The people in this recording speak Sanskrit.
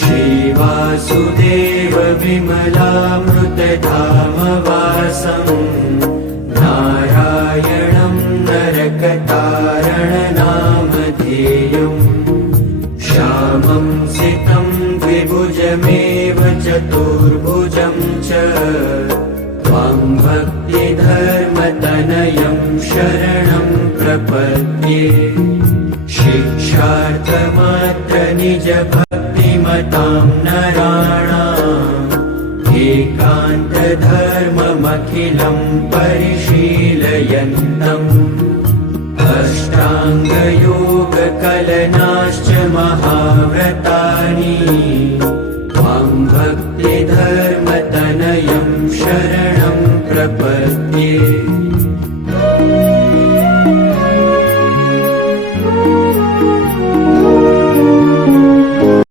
श्रीवासुदेव विमलामृतधामवासं नारायणं नरकतारणनामधेयम् श्यामं सितं द्विभुजमेव चतुर्भुजं च त्वां भक्तिधर्मतनयं शरणं प्रपद्ये शिक्षार्थमात्रनिजभक्तिमतां नराणाम् एकान्तधर्ममखिलं परिशीलयन्तम् अष्टाङ्गयोगकलनाश्च महाव्रतानि